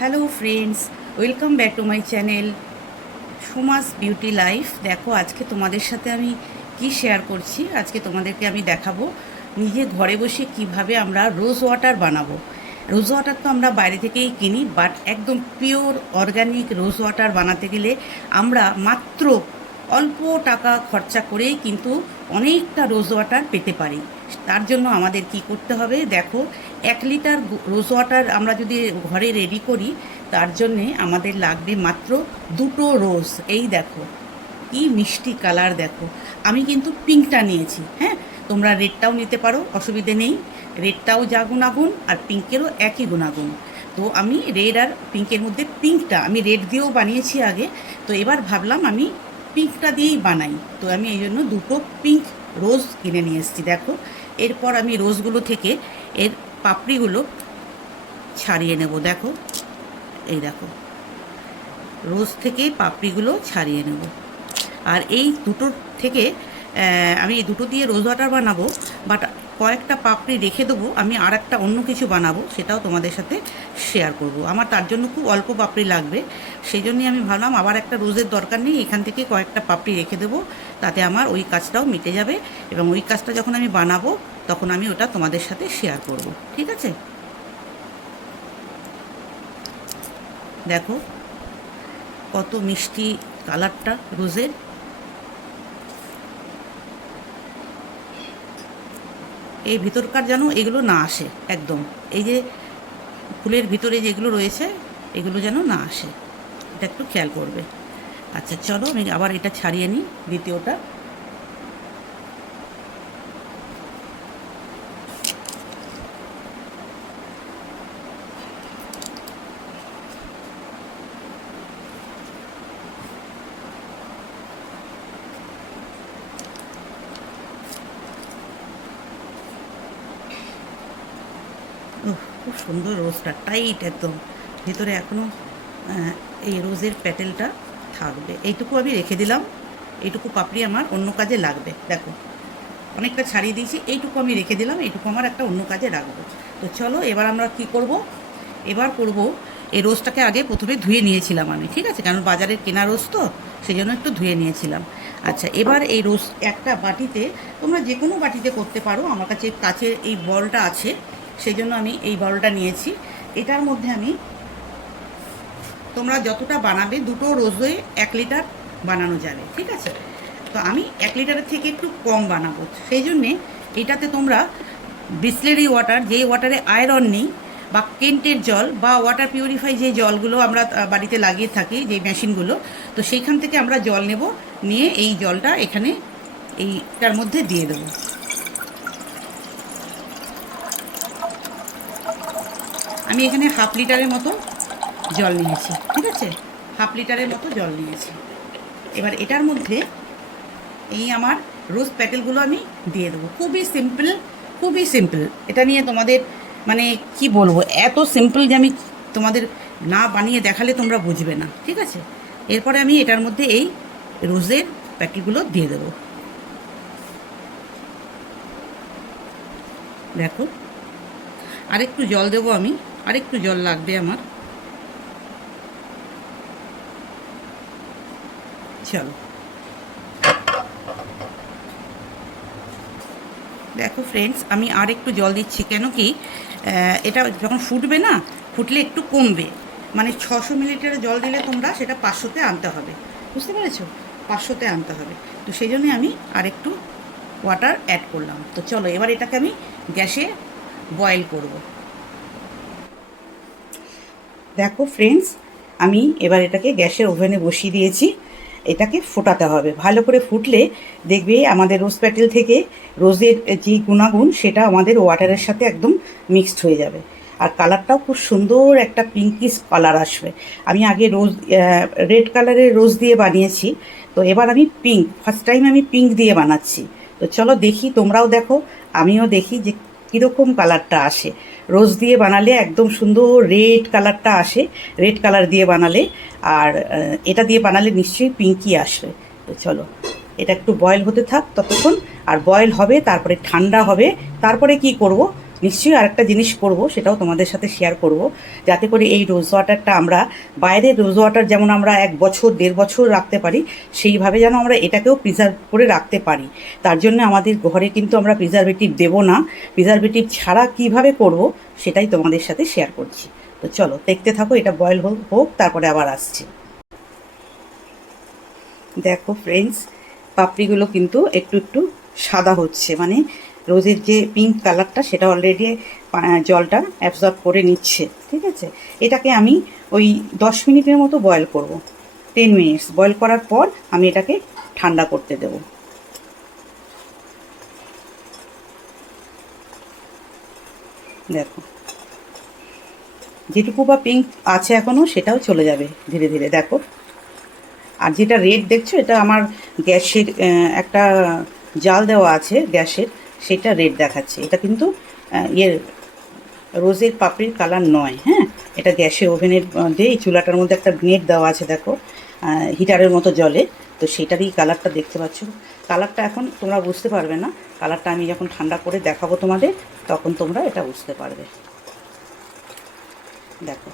Hello friends welcome back to my channel Suma's beauty life দেখো, আজকে তোমাদের সাথে আমি কি শেয়ার করছি? আজকে তোমাদেরকে আমি দেখাবো নিজে ঘরে বসে কীভাবে আমরা রোজ ওয়াটার বানাবো। রোজ ওয়াটার তো আমরা বাইরে থেকেই কিনি বাট একদম পিওর অর্গানিক রোজ ওয়াটার বানাতে গেলে আমরা মাত্র অল্প টাকা খরচা করেই কিন্তু অনেকটা রোজ ওয়াটার পেতে পারি। তার জন্য আমাদের কি করতে হবে? দেখো এক লিটার রোজ ওয়াটার আমরা যদি ঘরে রেডি করি, তার জন্যে আমাদের লাগবে মাত্র দুটো রোজ এই দেখো, কি মিষ্টি কালার দেখো। আমি কিন্তু পিঙ্কটা নিয়েছি হ্যাঁ? তোমরা রেডটাও নিতে পারো, অসুবিধে নেই। রেডটাও যা গুণাগুণ, আর পিঙ্কেরও একই গুণাগুণ। তো আমি রেড আর পিঙ্কের মধ্যে পিঙ্কটা আমি রেড দিয়েও বানিয়েছি আগে। তো এবার ভাবলাম আমি পিঙ্কটা দিয়েই বানাই। তো আমি এই জন্য দুটো পিঙ্ক রোজ কিনে নিয়ে এসেছি, দেখো। এরপর আমি রোজগুলো থেকে এর পাপড়িগুলো ছাড়িয়ে নেব, দেখো। এই দেখো, রোজ থেকে পাপড়িগুলো ছাড়িয়ে নেব। আর এই দুটোর থেকে আমি এই দুটো দিয়ে রোজ ওয়াটার বানাবো বাট কয়েকটা পাপড়ি রেখে দেবো, আমি আর একটা অন্য কিছু বানাবো, সেটাও তোমাদের সাথে শেয়ার করব। আমার তার জন্য খুব অল্প পাপড়ি লাগবে, সেই জন্যই আমি ভাবলাম আবার একটা রোজের দরকার নেই, এখান থেকে কয়েকটা পাপড়ি রেখে দেবো, তাতে আমার ওই কাজটাও মিটে যাবে এবং ওই কাজটা যখন আমি বানাবো তখন আমি ওটা তোমাদের সাথে শেয়ার করব, ঠিক আছে? দেখো, কত মিষ্টি কালারটা রোজের। এই ভিতরকার যেন এগুলো না আসে, একদম। এই যে ফুলের ভিতরে যেগুলো রয়েছে, এগুলো যেন না আসে। এটা একটু খেয়াল করবে। আচ্ছা চলো আমি আবার এটা ছাড়িয়ে নিই, দ্বিতীয়টা। খুব সুন্দর রোজটা টাইট একদম। ভিতরে এখনও এই রোজের প্যাটেলটা থাকবে। এইটুকু আমি রেখে দিলাম। এইটুকু পাপড়ি আমার অন্য কাজে লাগবে। দেখো, অনেকটা ছাড়িয়ে দিয়েছি, এইটুকু আমি রেখে দিলাম, এইটুকু আমার একটা অন্য কাজে রাখব তো চলো, এবার আমরা কি করব? এবার করব, এই রোজটাকে আগে প্রথমে ধুয়ে নিয়েছিলাম আমি, ঠিক আছে? কারণ বাজারের কেনা রোজ তো সেই জন্য একটু ধুয়ে নিয়েছিলাম। আচ্ছা এবার এই রোজ একটা বাটিতে, তোমরা যে কোনো বাটিতে করতে পারো। আমার কাছে কাচের এই বলটা আছে। সেই জন্য আমি এই বলটা নিয়েছি। এটার মধ্যে আমি তোমরা যতটা বানাবে, দুটো রোজে এক লিটার বানানো যাবে, ঠিক আছে? তো আমি এক লিটারের থেকে একটু কম বানাবো। সেই জন্যে এটাতে তোমরা বিসলেরি ওয়াটার, যে ওয়াটারে আয়রন নেই বা কেন্টের জল বা ওয়াটার পিউরিফাই যে জলগুলো আমরা বাড়িতে লাগিয়ে থাকি, যে মেশিনগুলো, তো সেইখান থেকে আমরা জল নেব, নিয়ে এই জলটা এখানে এইটার মধ্যে দিয়ে দেবো। আমি এখানে হাফ লিটারের মতো জল নিয়েছি, ঠিক আছে? হাফ লিটারের মতো জল নিয়েছি। এবার এটার মধ্যে এই আমার রোজ প্যাটেলগুলো আমি দিয়ে দেবো। খুবই সিম্পল খুবই সিম্পল। এটা নিয়ে তোমাদের মানে কি বলব, এত সিম্পল যে আমি তোমাদের না বানিয়ে দেখালে তোমরা বুঝবে না, ঠিক আছে? এরপরে আমি এটার মধ্যে এই রোজের প্যাকেটগুলো দিয়ে দেবো। দেখো, আরেকটু জল দেবো আমি। আরেকটু জল লাগবে আমার। চলো। দেখো ফ্রেন্ডস আমি আর একটু জল দিচ্ছি কেন কি এটা যখন ফুটবে না, ফুটলে একটু কমবে। মানে ছশো মিলিলিটার জল দিলে তোমরা সেটা পাঁচশোতে আনতে হবে। বুঝতে পেরেছ? পাঁচশোতে আনতে হবে। তো সেই জন্যই আমি আর একটু ওয়াটার অ্যাড করলাম। তো চলো, এবার এটাকে আমি গ্যাসে বয়েল করব। দেখো ফ্রেন্ডস আমি এবার এটাকে গ্যাসের ওভেনে বসিয়ে দিয়েছি। এটাকে ফোটাতে হবে। ভালো করে ফুটলে দেখবে আমাদের রোজ প্যাটেল থেকে রোজের যে গুণাগুণ, সেটা আমাদের ওয়াটারের সাথে একদম মিক্সড হয়ে যাবে। আর কালারটাও খুব সুন্দর একটা পিঙ্কিশ কালার আসবে। আমি আগে রোজ রেড কালারের রোজ দিয়ে বানিয়েছি। তো এবার আমি পিঙ্ক ফার্স্ট টাইম আমি পিঙ্ক দিয়ে বানাচ্ছি। তো চলো দেখি, তোমরাও দেখো, আমিও দেখি যে কীরকম কালারটা আসে? রোজ দিয়ে বানালে একদম সুন্দর রেড কালারটা আসে, রেড কালার দিয়ে বানালে। আর এটা দিয়ে বানালে নিশ্চয়ই পিঙ্কি আসবে। তো চলো, এটা একটু বয়েল হতে থাক ততক্ষণ। আর বয়েল হবে, তারপরে ঠান্ডা হবে। তারপরে কি করব? নিশ্চয়ই আরেকটা জিনিস করব, সেটাও তোমাদের সাথে শেয়ার করব। যাতে করে এই রোজ ওয়াটারটা আমরা বাইরের রোজ ওয়াটার যেমন আমরা এক বছর, দেড় বছর রাখতে পারি, সেইভাবে যেন আমরা এটাকেও প্রিজার্ভ করে রাখতে পারি। তার জন্য আমাদের ঘরে কিন্তু আমরা প্রিজারভেটিভ দেবো না। প্রিজারভেটিভ ছাড়া কীভাবে করব, সেটাই তোমাদের সাথে শেয়ার করছি। তো চলো, দেখতে থাকো, এটা বয়েল হোক হোক, তারপরে আবার আসছে। দেখো ফ্রেন্ডস পাপড়িগুলো কিন্তু একটু একটু সাদা হচ্ছে। মানে রোজের যে পিঙ্ক কালারটা সেটা অলরেডি জলটা অ্যাবজর্ব করে নিচ্ছে, ঠিক আছে? এটাকে আমি ওই দশ মিনিটের মতো বয়েল করব টেন মিনিটস বয়েল করার পর আমি এটাকে ঠান্ডা করতে দেব। দেখো। যেটুকু বা পিঙ্ক আছে এখনও সেটাও চলে যাবে ধীরে ধীরে, দেখো। আর যেটা রেড দেখছ, এটা আমার গ্যাসের একটা জাল দেওয়া আছে গ্যাসের। সেটা রেড দেখাচ্ছে। এটা কিন্তু ইয়ের রোজের পাপড়ির কালার নয় হ্যাঁ? এটা গ্যাসে ওভেনের মধ্যে এই চুলাটার মধ্যে একটা নেট দেওয়া আছে, দেখো হিটারের মতো জলে। তো সেটারই কালারটা দেখতে পাচ্ছ। কালারটা এখন তোমরা বুঝতে পারবে না। কালারটা আমি যখন ঠান্ডা করে দেখাবো তোমাদের, তখন তোমরা এটা বুঝতে পারবে। দেখো।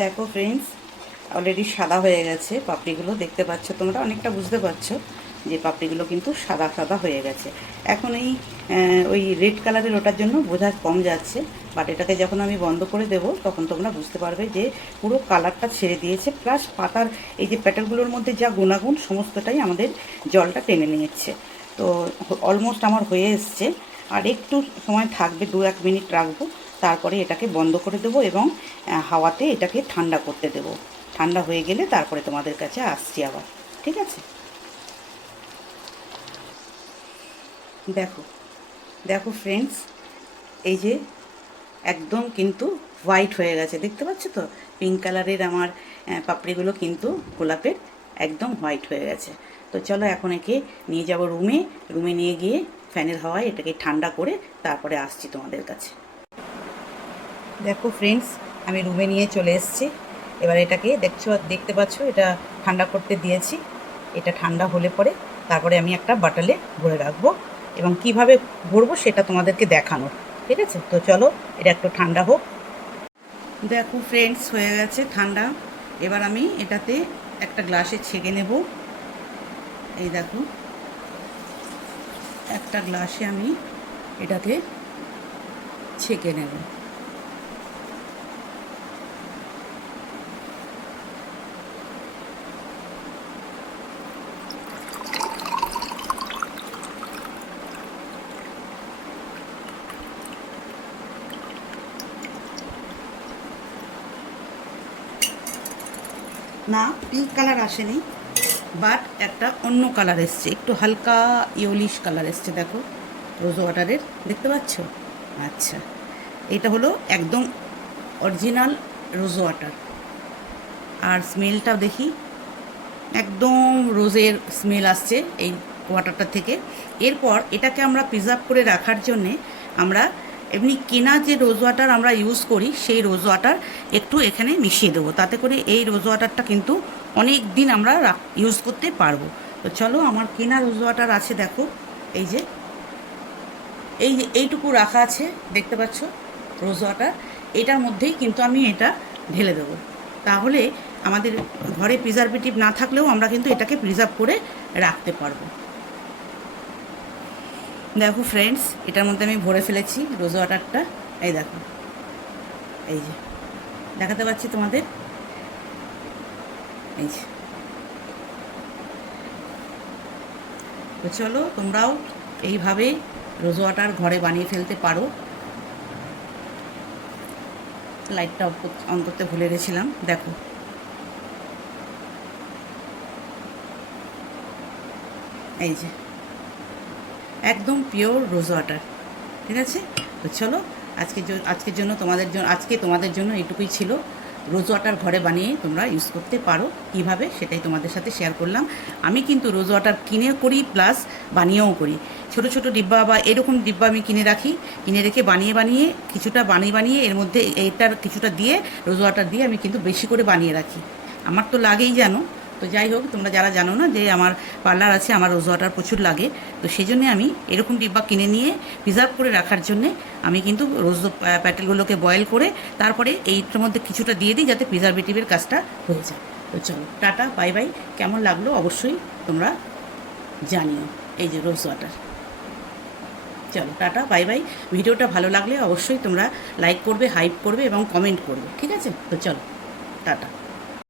দেখো ফ্রেন্ডস অলরেডি সাদা হয়ে গেছে, পাপড়িগুলো দেখতে পাচ্ছ, তোমরা অনেকটা বুঝতে পারছ যে পাপড়িগুলো কিন্তু সাদা সাদা হয়ে গেছে। এখন এই ওই রেড কালারের ওটার জন্য বোঝা কম যাচ্ছে বাট এটাকে যখন আমি বন্ধ করে দেব, তখন তোমরা বুঝতে পারবে যে পুরো কালারটা ছেড়ে দিয়েছে প্লাস পাতার এই যে প্যাটেলগুলোর মধ্যে যা গুণাগুণ, সমস্তটাই আমাদের জলটা টেনে নিয়েছে। তো অলমোস্ট আমার হয়ে এসছে, আর একটু সময় থাকবে, দু এক মিনিট রাখব, তারপরে এটাকে বন্ধ করে দেবো এবং হাওয়াতে এটাকে ঠান্ডা করতে দেবো। ঠান্ডা হয়ে গেলে তারপরে তোমাদের কাছে আসছি আবার, ঠিক আছে? দেখো দেখো ফ্রেন্ডস এই যে একদম কিন্তু হোয়াইট হয়ে গেছে, দেখতে পাচ্ছ তো? পিঙ্ক কালারের আমার পাপড়িগুলো কিন্তু গোলাপের একদম হোয়াইট হয়ে গেছে। তো চলো এখন একে নিয়ে যাব রুমে রুমে নিয়ে গিয়ে ফ্যানের হাওয়ায় এটাকে ঠান্ডা করে তারপরে আসছি তোমাদের কাছে। দেখো ফ্রেন্ডস আমি রুমে নিয়ে চলে এসেছি। এবার এটাকে দেখছ, দেখতে পাচ্ছ, এটা ঠান্ডা করতে দিয়েছি। এটা ঠান্ডা হলে পরে তারপরে আমি একটা বাটালে ভরে রাখব এবং কীভাবে ভরবো সেটা তোমাদেরকে দেখানো, ঠিক আছে? তো চলো, এটা একটু ঠান্ডা হোক। দেখো ফ্রেন্ডস হয়ে গেছে ঠান্ডা। এবার আমি এটাতে একটা গ্লাসে ছেঁকে নেব। এই দেখো, একটা গ্লাসে আমি এটাকে ছেঁকে নেব। না পিঙ্ক কালার আসেনি বাট একটা অন্য কালার এসছে, একটু হালকা ইয়োলিশ কালার এসছে, দেখো রোজ ওয়াটারের দেখতে পাচ্ছ? আচ্ছা এটা হলো একদম অরিজিনাল রোজ ওয়াটার আর স্মেলটা দেখি, একদম রোজের স্মেল আসছে এই ওয়াটারটা থেকে, এরপর এটাকে আমরা প্রিজার্ভ করে রাখার জন্যে আমরা এমনি কেনা যে রোজ ওয়াটার আমরা ইউজ করি, সেই রোজ ওয়াটার একটু এখানে মিশিয়ে দেবো। তাতে করে এই রোজ ওয়াটারটা কিন্তু অনেক দিন আমরা ইউজ করতে পারব। তো চলো আমার কেনা রোজ ওয়াটার আছে দেখো, এই যে। এই যে, এইটুকু রাখা আছে, দেখতে পাচ্ছ? রোজ ওয়াটার এটার মধ্যেই কিন্তু আমি এটা ঢেলে দেবো। তাহলে আমাদের ঘরে প্রিজারভেটিভ না থাকলেও আমরা কিন্তু এটাকে প্রিজার্ভ করে রাখতে পারব। দেখো ফ্রেন্ডস এটার মধ্যে আমি ভরে ফেলেছি রোজ ওয়াটারটা এই দেখো। এই যে। দেখাতে পাচ্ছি তোমাদের। এই যে। তো চলো, তোমরাও এইভাবে রোজ ওয়াটার ঘরে বানিয়ে ফেলতে পারো। লাইটটা অন করতে ভুলে গেছিলাম। দেখো। এই যে। একদম পিওর রোজ ওয়াটার ঠিক আছে? তো চলো, আজকে আজকের জন্য তোমাদের জন্য আজকে তোমাদের জন্য এইটুকুই ছিল। রোজ ওয়াটার ঘরে বানিয়ে তোমরা ইউজ করতে পারো কীভাবে, সেটাই তোমাদের সাথে শেয়ার করলাম। আমি কিন্তু রোজ ওয়াটার কিনে করি প্লাস বানিয়েও করি। ছোট ছোট ডিব্বা বা এরকম ডিব্বা আমি কিনে রাখি। কিনে রেখে বানিয়ে বানিয়ে, কিছুটা বানিয়ে বানিয়ে এর মধ্যে এইটার কিছুটা দিয়ে রোজ ওয়াটার দিয়ে আমি কিন্তু বেশি করে বানিয়ে রাখি। আমার তো লাগেই জানো তো যাই হোক, তোমরা যারা জানো না যে আমার পার্লার আছে, আমার রোজ ওয়াটার প্রচুর লাগে, তো সেই জন্যে আমি এরকম ডিব্বা কিনে নিয়ে প্রিজার্ভ করে রাখার জন্যে আমি কিন্তু রোজ প্যাটেলগুলোকে বয়েল করে তারপরে এইটার মধ্যে কিছুটা দিয়ে দিই যাতে প্রিজারভেটিভের কাজটা হয়ে যায়। তো চলো, টাটা বাই বাই কেমন লাগল অবশ্যই তোমরা জানিও। এই যে রোজ ওয়াটার চলো, টাটা বাই বাই ভিডিওটা ভালো লাগলে অবশ্যই তোমরা লাইক করবে হাইপ করবে এবং কমেন্ট করবে, ঠিক আছে? তো চলো, টাটা।